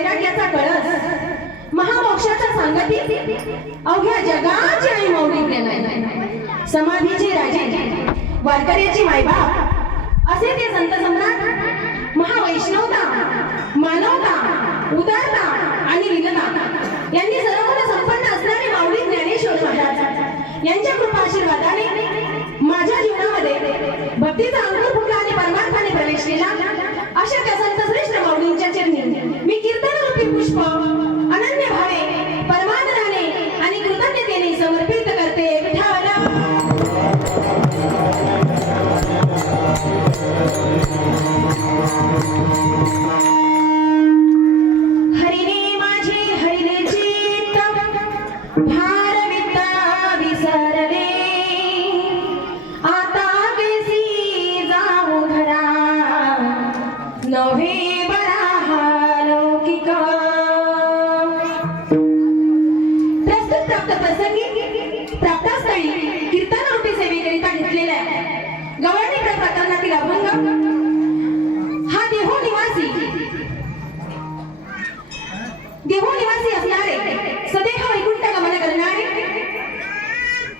वैराग्याचा कळस महामोक्षाच्या सांगती अवघ्या जगाची आई मौलिक ज्ञान समाधीचे राजे वारकऱ्याची मायबाप असे ते संत सम्राट महावैष्णवता मानवता उदारता आणि लीनता यांनी सर्वगुण संपन्न असणारे माऊली ज्ञानेश्वर महाराज यांच्या कृपा आशीर्वादाने माझ्या जीवनामध्ये भक्तीचा अंकुर फुटला आणि परमार्थाने प्रवेश केला। अशा त्या संत श्रेष्ठ माऊलींच्या चरणी मी कीर्तन रूपी पुष्प अनन्य भावे परमानंदाने आणि कृतज्ञतेने समर्पित करते। विठ्ठल हरिने माझे हरिने चित्त भारविता विसरले आता कैसी जाऊ घरा नव्हे बरा लौकिक। प्रस्तुत प्राप्त प्रसंगी प्राप्तस्थळी कीर्तन रूपी सेवेकरिता घेतलेल्या गवळणी प्रकरणातील अभंग हा देहो निवासी असणारे सदेह वैकुंठ गमन करणारे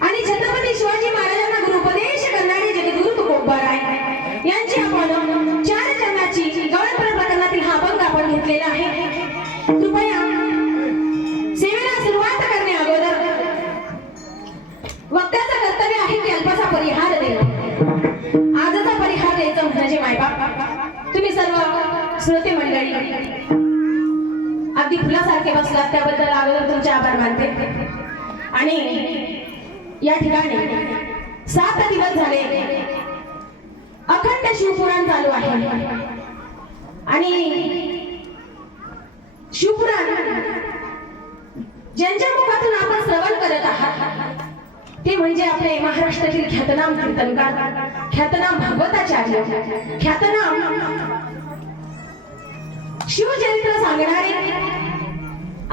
आणि छत्रपती शिवाजी महाराजांना गुरुपदेश करणारे जगद्गुरु तुकोबाराय यांची आपण चार चरणाची गवळण प्रकरणातील हा अभंग आपण घेतलेला आहे। कृपया सेवेला सुरुवात करण्या अगोदर वक्त्याचं कर्तव्य आहे की अल्पसा परिहार देणं। आजचा परिहार द्यायचा म्हणजे मायबाप तुम्ही सर्व श्रोते मंडळी अगदी फुलासारखे बसलात त्याबद्दल अगोदर तुमचे आभार मानते। आणि या ठिकाणी 7 दिवस झाले अखंड शिवपुराण चालू आहे आणि शिवपुराण ज्यांच्या मुखातून आपण श्रवण करत आहात ते म्हणजे आपले महाराष्ट्रातील ख्यातनाम कीर्तनकार ख्यातनाम भागवताचार्य ख्यातनाम शिवचरित्र सांगणारे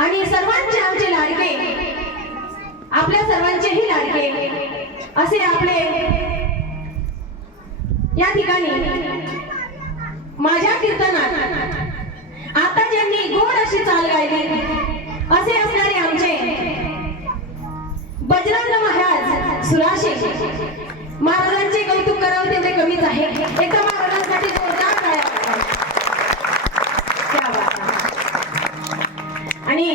आणि सर्वांचे आमचे लाडके आपल्या सर्वांचेही लाडके असे आपले या ठिकाणी माझ्या कीर्तनात आता ज्यांनी गोड अशी चाल गायली असे असणारे आमचे बजरंग महाराज सुराशे महाराजांचे कौतुक करावं तेवढे कमीच आहे। एका महाराजांसाठी जोरदार टाळ्या वाजवा। आणि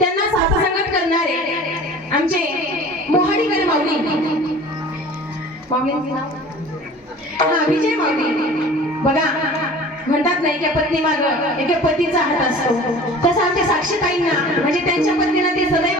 त्यांना साथसंगत करणारे आमचे मोहाडीकर माऊली विजय माऊली बघा म्हणतात नाही की पत्नी माग एका पतीचा हात असतो तसं आमच्या साक्षीताईंना म्हणजे त्यांच्या पत्नीला ते सदैव